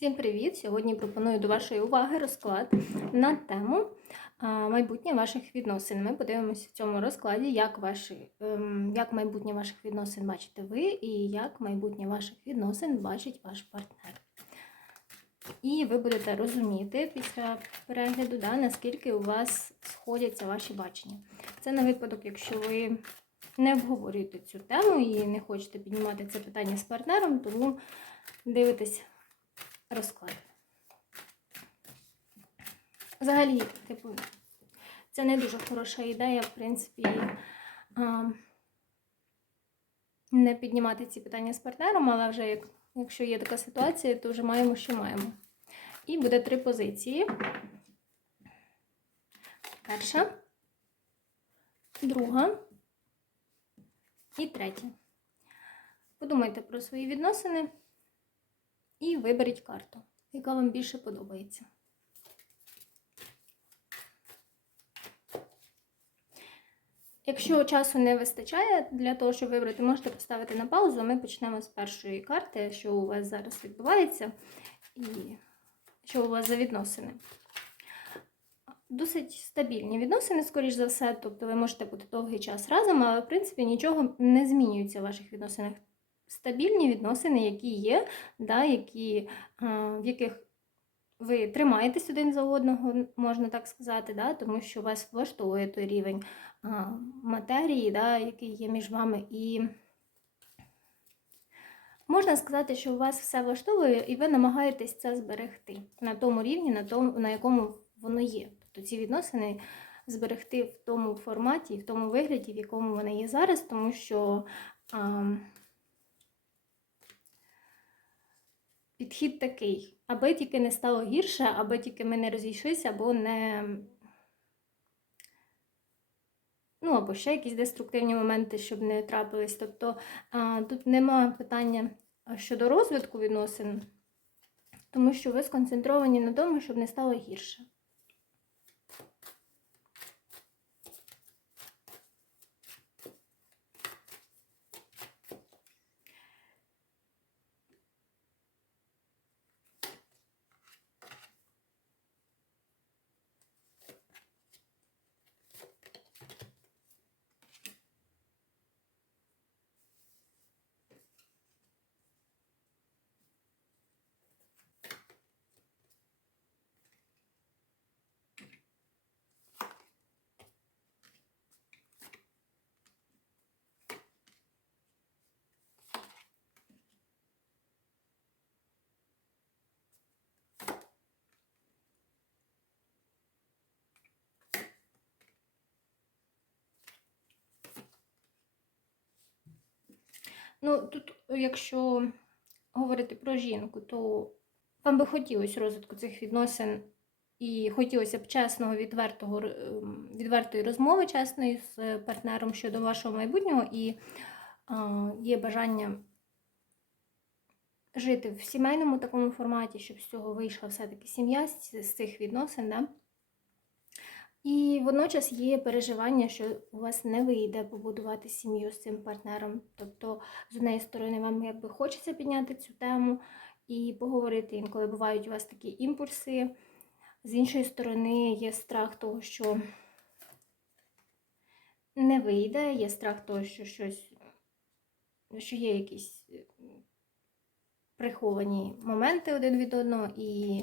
Всім привіт! Сьогодні пропоную до вашої уваги розклад на тему майбутнє ваших відносин. Ми подивимося в цьому розкладі, як, ваші, ем, як майбутнє ваших відносин бачите ви, і як майбутнє ваших відносин бачить ваш партнер. І ви будете розуміти після перегляду, да, наскільки у вас сходяться ваші бачення. Це на випадок, якщо ви не обговорюєте цю тему і не хочете піднімати це питання з партнером, тому дивитесь розклад. Взагалі, типу, це не дуже хороша ідея, в принципі, не піднімати ці питання з партнером, але вже як, якщо є така ситуація, то вже маємо, що маємо. І буде три позиції. Перша, друга і третя. Подумайте про свої відносини і виберіть карту, яка вам більше подобається. Якщо часу не вистачає для того, щоб вибрати, можете поставити на паузу. Ми почнемо з першої карти, що у вас зараз відбувається, і що у вас за відносини. Досить стабільні відносини, скоріш за все, тобто ви можете бути довгий час разом, але в принципі нічого не змінюється в ваших відносинах стабільні відносини, які є, да, які, в яких ви тримаєтесь один за одного, можна так сказати, да, тому що вас влаштовує той рівень матерії, да, який є між вами. І можна сказати, що у вас все влаштовує, і ви намагаєтесь це зберегти на тому рівні, на, тому, на якому воно є. Тобто ці відносини зберегти в тому форматі, в тому вигляді, в якому вони є зараз, тому що. А, підхід такий, аби тільки не стало гірше, аби тільки ми не розійшлися, або не. Ну, або ще якісь деструктивні моменти, щоб не трапились. Тобто а, тут нема питання щодо розвитку відносин, тому що ви сконцентровані на тому, щоб не стало гірше. Ну, тут, якщо говорити про жінку, то вам би хотілося розвитку цих відносин і хотілося б чесного, відвертого, ем, відвертої розмови, чесної з партнером щодо вашого майбутнього, і а, є бажання жити в сімейному такому форматі, щоб з цього вийшла все-таки сім'я з цих відносин. Да? І водночас є переживання, що у вас не вийде побудувати сім'ю з цим партнером. Тобто, з однієї сторони, вам якби хочеться підняти цю тему і поговорити інколи бувають у вас такі імпульси. З іншої сторони, є страх того, що не вийде, є страх того, що щось, що є якісь приховані моменти один від одного, і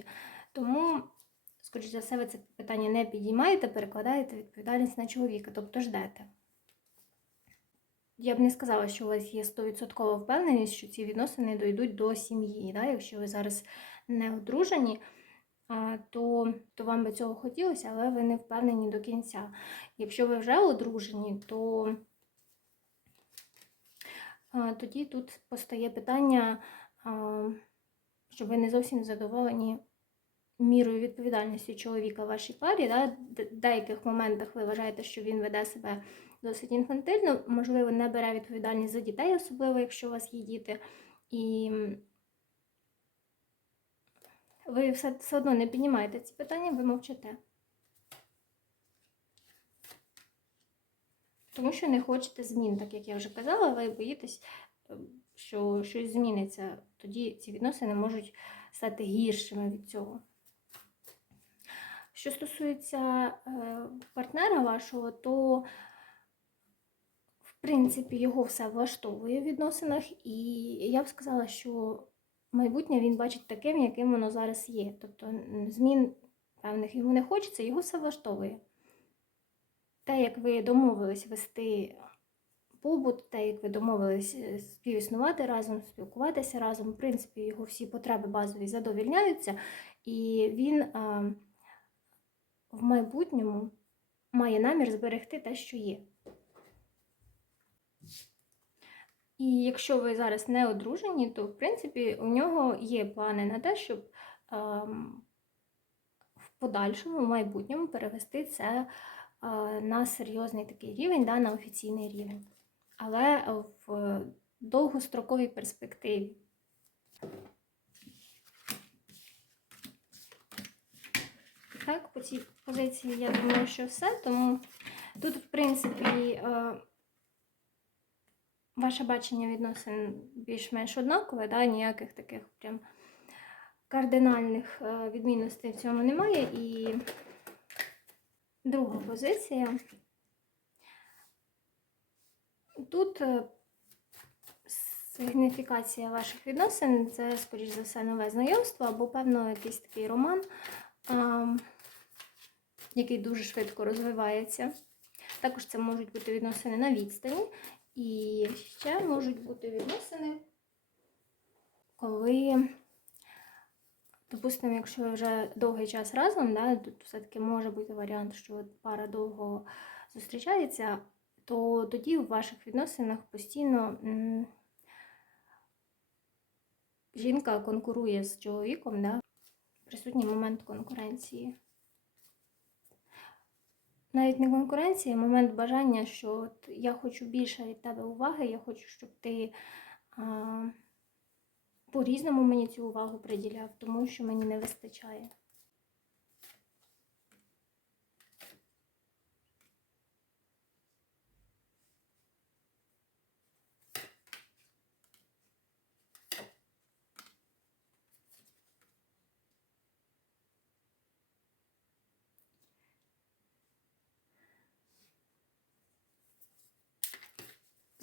тому скоріш за все, ви це питання не підіймаєте, перекладаєте відповідальність на чоловіка, тобто ждете. Я б не сказала, що у вас є 100% впевненість, що ці відносини дійдуть до сім'ї. Да? Якщо ви зараз не одружені, то то вам би цього хотілося, але ви не впевнені до кінця. Якщо ви вже одружені, то тоді тут постає питання, що ви не зовсім задоволені мірою відповідальності чоловіка в вашій парі. Да? В деяких моментах ви вважаєте, що він веде себе досить інфантильно, можливо, не бере відповідальність за дітей, особливо, якщо у вас є діти. І ви все, все одно не піднімаєте ці питання, ви мовчите. Тому що не хочете змін, так як я вже казала, ви боїтесь, що щось зміниться. Тоді ці відносини можуть стати гіршими від цього. Що стосується е, партнера вашого, то в принципі його все влаштовує в відносинах, і я б сказала, що майбутнє він бачить таким, яким воно зараз є. Тобто змін певних йому не хочеться, його все влаштовує. Те, як ви домовились вести побут, те, як ви домовились е, співіснувати разом, спілкуватися разом, в принципі, його всі потреби базові задовільняються, і він а, в майбутньому має намір зберегти те, що є. І якщо ви зараз не одружені, то в принципі у нього є плани на те, щоб ем, в подальшому, в майбутньому перевести це е, на серйозний такий рівень, да, на офіційний рівень. Але в довгостроковій перспективі. Так, по цій позиції я думаю, що все. Тому тут, в принципі, е, ваше бачення відносин більш-менш однакове, да? ніяких таких прям кардинальних е, відмінностей в цьому немає. І друга позиція. Тут е, сигніфікація ваших відносин це, скоріш за все, нове знайомство або, певно, якийсь такий роман, а, який дуже швидко розвивається. Також це можуть бути відносини на відстані. І ще можуть бути відносини, коли, допустимо, якщо ви вже довгий час разом, да, тут все-таки може бути варіант, що пара довго зустрічається, то тоді в ваших відносинах постійно жінка конкурує з чоловіком, да, присутній момент конкуренції. Навіть не конкуренція, а момент бажання, що от я хочу більше від тебе уваги, я хочу, щоб ти по-різному мені цю увагу приділяв, тому що мені не вистачає.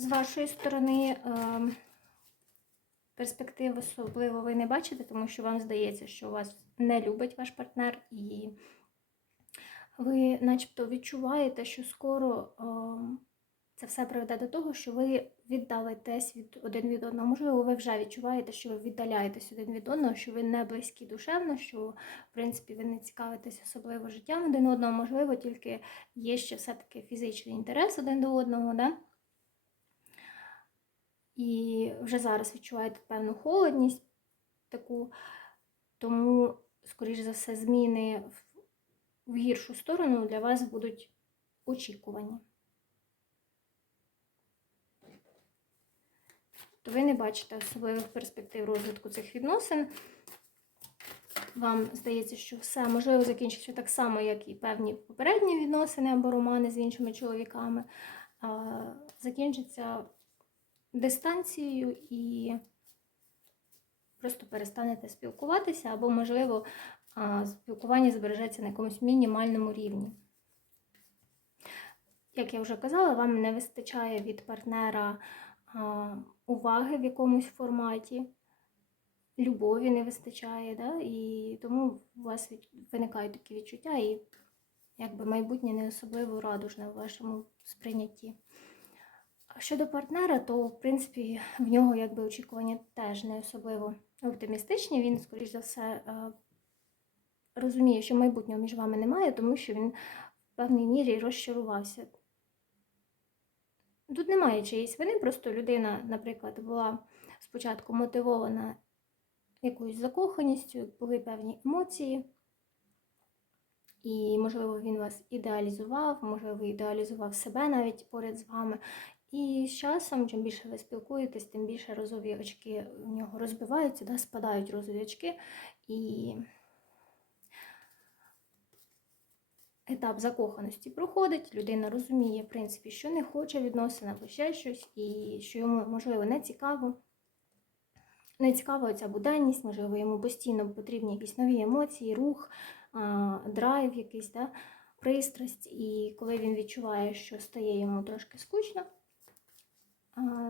З вашої сторони ем, перспектив особливо ви не бачите, тому що вам здається, що вас не любить ваш партнер, і ви начебто відчуваєте, що скоро ем, це все приведе до того, що ви віддалитесь від один від одного. Можливо, ви вже відчуваєте, що ви віддаляєтесь один від одного, що ви не близькі душевно, що в принципі ви не цікавитесь особливо життям один одного. Можливо, тільки є ще все-таки фізичний інтерес один до одного. Да? І вже зараз відчуваєте певну холодність таку, тому, скоріш за все, зміни в, гіршу сторону для вас будуть очікувані. То ви не бачите особливих перспектив розвитку цих відносин. Вам здається, що все можливо закінчиться так само, як і певні попередні відносини або романи з іншими чоловіками. Закінчиться дистанцією і просто перестанете спілкуватися, або, можливо, спілкування збережеться на якомусь мінімальному рівні. Як я вже казала, вам не вистачає від партнера уваги в якомусь форматі, любові не вистачає, да? і тому у вас виникають такі відчуття, і якби майбутнє не особливо радужне у вашому сприйнятті. Щодо партнера, то в принципі в нього якби очікування теж не особливо оптимістичні. Він, скоріш за все, е, розуміє, що майбутнього між вами немає, тому що він в певній мірі розчарувався. Тут немає чиїсь вини, просто людина, наприклад, була спочатку мотивована якоюсь закоханістю, були певні емоції. І, можливо, він вас ідеалізував, можливо, ідеалізував себе навіть поряд з вами. І з часом, чим більше ви спілкуєтесь, тим більше розові очки у нього розбиваються, да, спадають розові очки. І етап закоханості проходить, людина розуміє, в принципі, що не хоче відносин або ще щось, і що йому, можливо, не цікаво не цікава ця буденність, можливо, йому постійно потрібні якісь нові емоції, рух, драйв, якийсь, да, пристрасть. І коли він відчуває, що стає йому трошки скучно,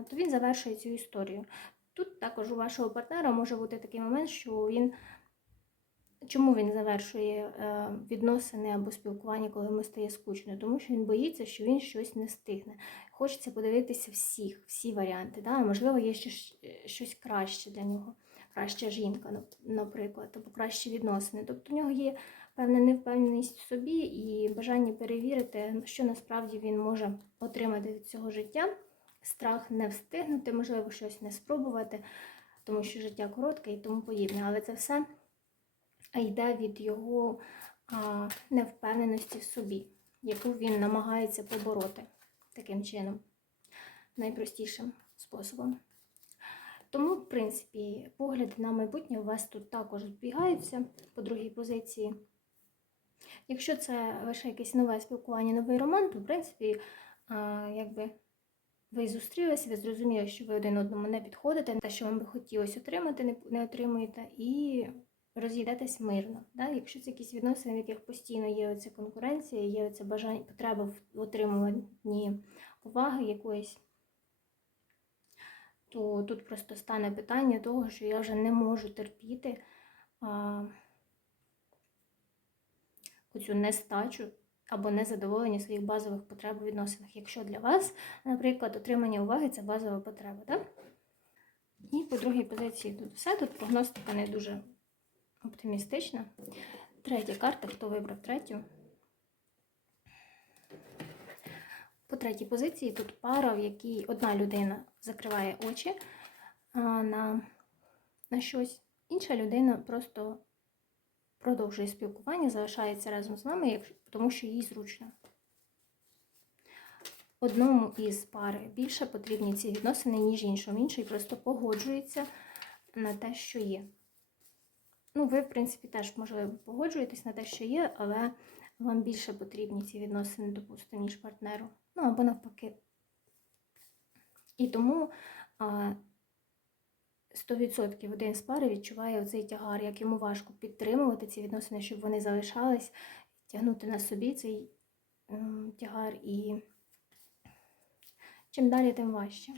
то він завершує цю історію. Тут також у вашого партнера може бути такий момент, що він. Чому він завершує е, відносини або спілкування, коли йому стає скучно? Тому що він боїться, що він щось не встигне. Хочеться подивитися всіх, всі варіанти. Да? Можливо, є ще щось краще для нього, краща жінка, наприклад, або кращі відносини. Тобто в нього є певна невпевненість в собі і бажання перевірити, що насправді він може отримати від цього життя. Страх не встигнути, можливо, щось не спробувати, тому що життя коротке і тому подібне. Але це все йде від його а, невпевненості в собі, яку він намагається побороти таким чином, найпростішим способом. Тому, в принципі, погляди на майбутнє у вас тут також збігаються по другій позиції. Якщо це лише якесь нове спілкування, новий роман, то в принципі, якби ви зустрілися, ви зрозуміли, що ви один одному не підходите, те, що вам би хотілося отримати, не, отримуєте, і розійдетесь мирно. Да? Якщо це якісь відносини, в яких постійно є оця конкуренція, є оце бажання, потреба в отримуванні уваги якоїсь, то тут просто стане питання того, що я вже не можу терпіти а, оцю нестачу або незадоволення своїх базових потреб у відносинах. Якщо для вас, наприклад, отримання уваги це базова потреба. Да? І по другій позиції тут все. Тут прогностика не дуже оптимістична. Третя карта, хто вибрав третю? По третій позиції тут пара, в якій одна людина закриває очі на, на щось, інша людина просто продовжує спілкування, залишається разом з вами, тому що їй зручно. Одному із пари більше потрібні ці відносини, ніж іншому. Інший просто погоджується на те, що є. Ну, ви, в принципі, теж, можливо, погоджуєтесь на те, що є, але вам більше потрібні ці відносини, допустимо, ніж партнеру. Ну, або навпаки. І тому а, 100% один з пари відчуває оцей тягар, як йому важко підтримувати ці відносини, щоб вони залишались, тягнути на собі цей ем, тягар. І чим далі, тим важче.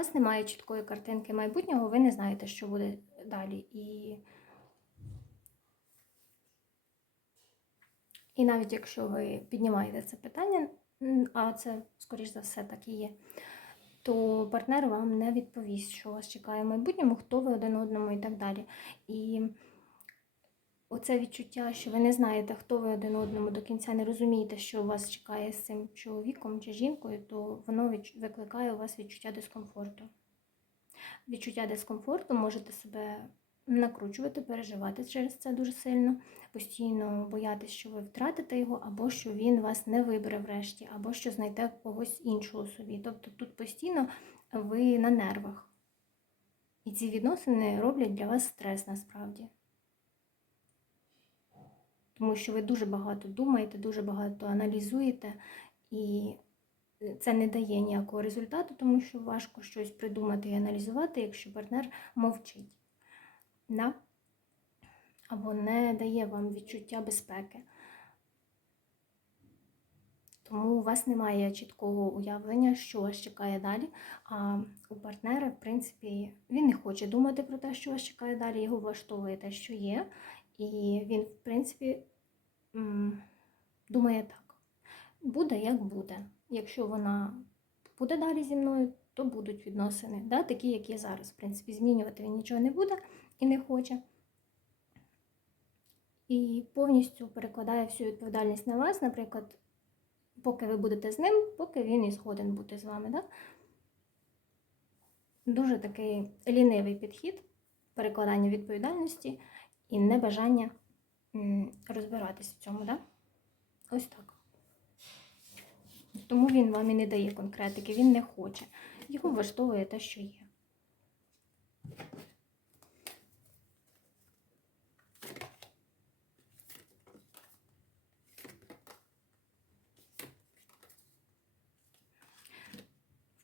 Вас немає чіткої картинки майбутнього, ви не знаєте, що буде далі. І, і навіть якщо ви піднімаєте це питання, а це, скоріш за все, так і є, то партнер вам не відповість, що вас чекає в майбутньому, хто ви один одному і так далі. І оце відчуття, що ви не знаєте, хто ви один одному до кінця не розумієте, що вас чекає з цим чоловіком чи жінкою, то воно викликає у вас відчуття дискомфорту. Відчуття дискомфорту можете себе накручувати, переживати через це дуже сильно, постійно боятися, що ви втратите його, або що він вас не вибере врешті, або що знайде когось іншого собі. Тобто тут постійно ви на нервах. І ці відносини роблять для вас стрес насправді. Тому що ви дуже багато думаєте, дуже багато аналізуєте, і це не дає ніякого результату, тому що важко щось придумати і аналізувати, якщо партнер мовчить. Да? Або не дає вам відчуття безпеки. Тому у вас немає чіткого уявлення, що вас чекає далі. А у партнера, в принципі, він не хоче думати про те, що вас чекає далі, його влаштовує те, що є. І він, в принципі, думає так: буде як буде. Якщо вона буде далі зі мною, то будуть відносини, да, такі, як є зараз. В принципі, змінювати він нічого не буде і не хоче. І повністю перекладає всю відповідальність на вас, наприклад, поки ви будете з ним, поки він і згоден бути з вами. Да? дуже такий лінивий підхід перекладання відповідальності і небажання м, розбиратись в цьому, да? Ось так. Тому він вам і не дає конкретики, він не хоче. Його влаштовує те, що є.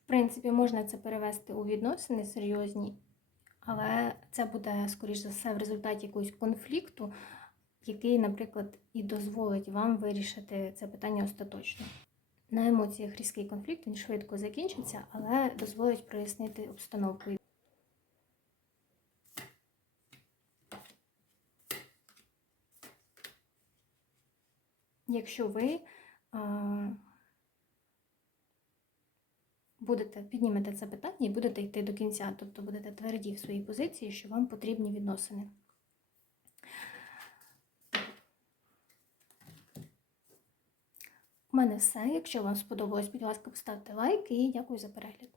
В принципі, можна це перевести у відносини серйозні, але це буде, скоріш за все, в результаті якогось конфлікту, який, наприклад, і дозволить вам вирішити це питання остаточно. На емоціях різкий конфлікт він швидко закінчиться, але дозволить прояснити обстановку. Якщо ви будете піднімете це питання і будете йти до кінця, тобто будете тверді в своїй позиції, що вам потрібні відносини. У мене все. Якщо вам сподобалось, будь ласка, поставте лайк і дякую за перегляд.